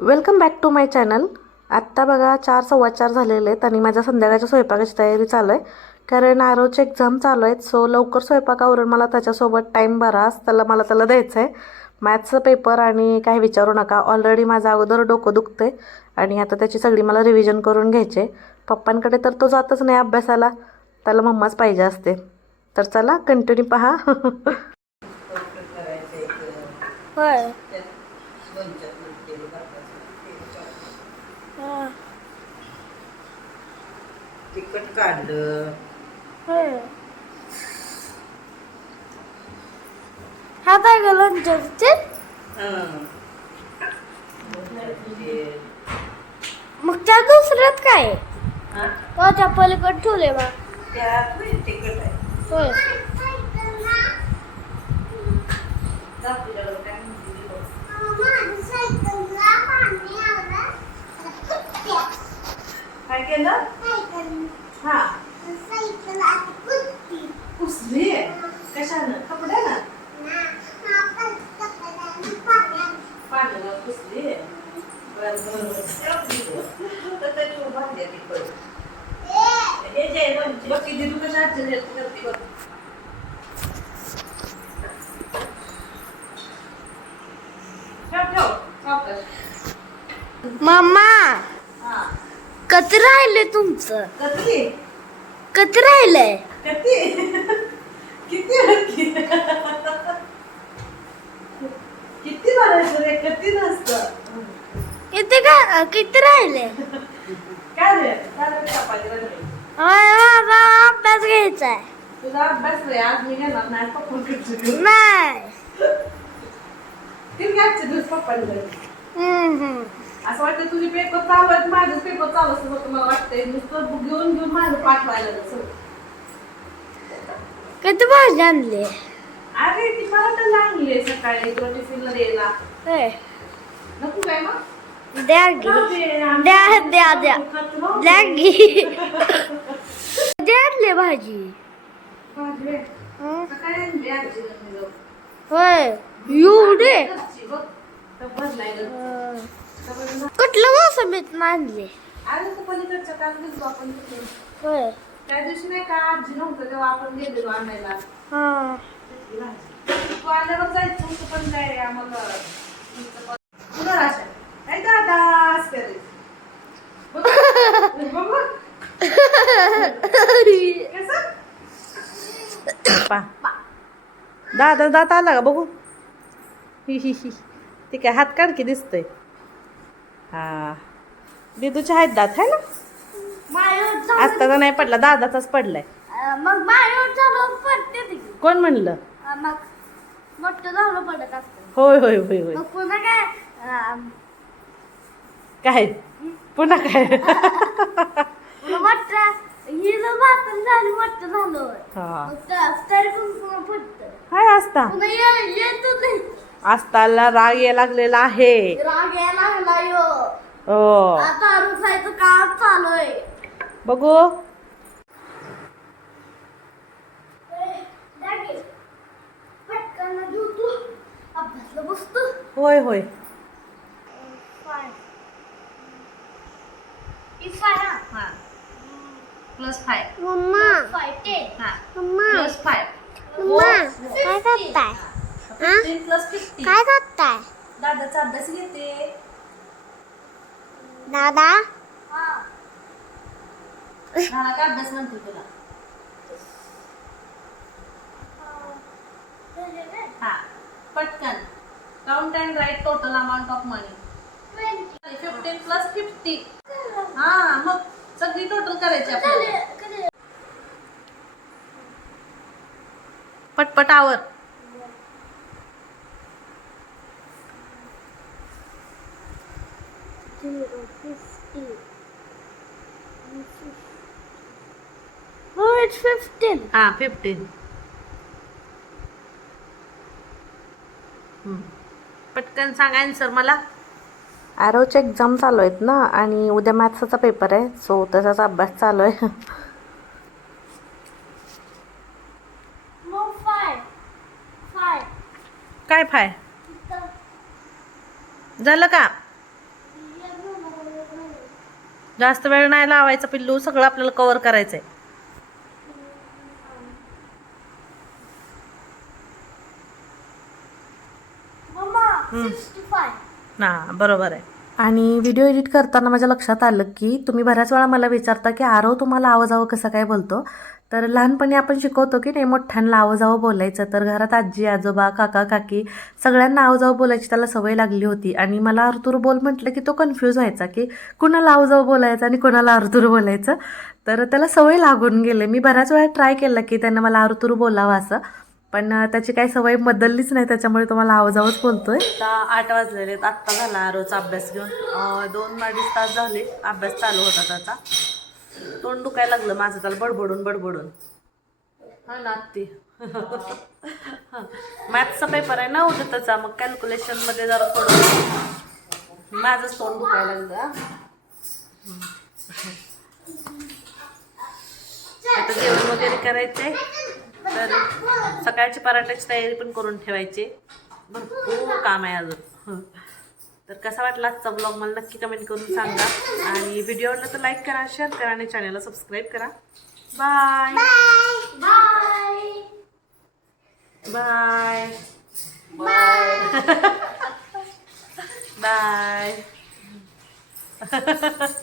Welcome back to my channel आत्ता बघा चार सव्वा चार झालेले आहेत आणि माझ्या संध्याकाळच्या स्वयंपाकाची तयारी चालू आहे. कारण आरोचे एक्झाम चालू आहेत सो लवकर स्वयंपाकावरून मला त्याच्यासोबत टाईम बराच त्याला मला त्याला द्यायचं आहे मॅथ्सचं पेपर आणि काही विचारू नका. ऑलरेडी माझं अगोदर डोकं दुखते आणि आता त्याची सगळी मला रिव्हिजन करून घ्यायचे पप्पांकडे तर तो जातच नाही अभ्यासाला. त्याला मम्माच पाहिजे असते. तर चला कंटिन्यू पहा. होय. तिखट काढलं. होय. हा काय ग लोणच्याचे हं. मग त्या दुसऱ्यात काय? हा? त्याच्या पलीकडे ठेवले बा. होय तुझ्याकडे काय म्हणते ते बघ. काय केलं? हा. पुसली? कशानं? कपड्यानं? पाण्याला पुसली? तरी पण. हे जे कशा अडचणी करते बघ ठेव. सावकाश. मम्मा हा. कधी राहिले तुमचं? कधी राहिलंय? किती? किती भरायचं रे? किती नसतं. किती का? किती राहिले काय रे? काय रे? चपाती बनवली? माझा अभ्यास घ्यायचा आहे तुझा अभ्यास रे? आज मी घेणार नाही पप्पा घ्यायचे दिवस. असं वाटतं तुझे पेपर चालू आहेत माझेच पेपर नुसतं घेऊन घेऊन माझं पाठवायला जसं किती भाजी आणली? अरे ती मला लागली सकाळी तुला टिफिनला द्यायला नको काय मग? द्या आम्ही द्या द्या द्या. कधी आणली भाजी? सकाळी आणली आजी. होय. एवढे. तर. तर. कुठलं आणली अरे तू पलीकडच्या काल गेलो आपण तिथे. होय त्या दिवशी नाही का आजी नव्हतं तेव्हा आपण गेलेलो आणायला हा. तू आल्यावर जायचं होतं पण काय आम्हाला तुला राशा काय दादा असं करायचं. बघ. बघ, बघ. कसं? पा दादा दात आला का बघू हि हि हि ते काय हात काढ की दिसतंय हा दिदूचे आहेत दात है ना? आता तर नाही पडला दादाचाच पडलाय. मग पडते कोण म्हणलं? मग पडत होय होय होय होय. पुन्हा काय? काय? पुन्हा काय? असता आस्ताला राग यायला लागलेला आहे. राग आता रुसायचं काम चालू आहे बघू होय होय. Plus five. Mamma. Mamma. Plus five. Mamma काय करताय? काय करताय? दादाचा अभ्यास घेते. दादा? नाना अभ्यास तुला. हा पटकन. Count and write total amount of money fifteen plus fifty हा मग सगळी टोटल करायची आपल्याला. पटपटावर Oh, it's 15. हा फिफ्टीन पटकन सांग आन्सर मला. ॲरोचे एक्झाम चालू आहेत ना आणि उद्या मॅथ्सचा पेपर आहे सो त्याचाच अभ्यास चालू आहे. काय फाय झालं का? जास्त वेळ नाही लावायचा पिल्लू. सगळं आपल्याला कव्हर करायचं आहे ना बरोबर आहे. आणि व्हिडिओ एडिट करताना माझ्या लक्षात आलं की तुम्ही बऱ्याच वेळा मला विचारता की आरव तुम्हाला आवाजावं कसं काय बोलतो? तर लहानपणी आपण शिकवतो की नाही मोठ्यांना आवाजावं बोलायचं. तर घरात आजी आजोबा काका काकी सगळ्यांना आवाजावं बोलायची त्याला सवय लागली होती. आणि मला अर्थुर बोल म्हटलं की तो कन्फ्यूज व्हायचा की कुणाला आवाजावं बोलायचं आणि कुणाला अर्थुर बोलायचं. तर त्याला सवय लागून गेले. मी बऱ्याच वेळा ट्राय केलं की त्यानं मला अर्थुर बोलावं असं. पण त्याची काही सवय बदललीच नाही. त्याच्यामुळे तुम्हाला आवाजावंच बोलतोय. आता आठ वाजलेले आहेत. आत्ता झाला रोज अभ्यास घेऊन. दोन अडीच तास झाले. अभ्यास चालू होता त्याचा. तोंड दुखायला लागलं माझं. त्याला बडबडून बडबडून. हा ना ती मॅथचा पेपर आहे ना उद्या त्याचा. मग कॅल्क्युलेशनमध्ये जरा थोडं माझंच तोंड दुखायला लागलं आता जेवण वगैरे करायचे तर सकाळची पराठ्याची तयारी पण करून ठेवायची. भरपूर काम आहे अजून. तर कसा वाटला आजचा ब्लॉग मला नक्की कमेंट करून सांगा. आणि व्हिडिओ आवडला तर लाईक करा शेअर करा आणि चॅनलला सबस्क्राईब करा. Bye bye bye bye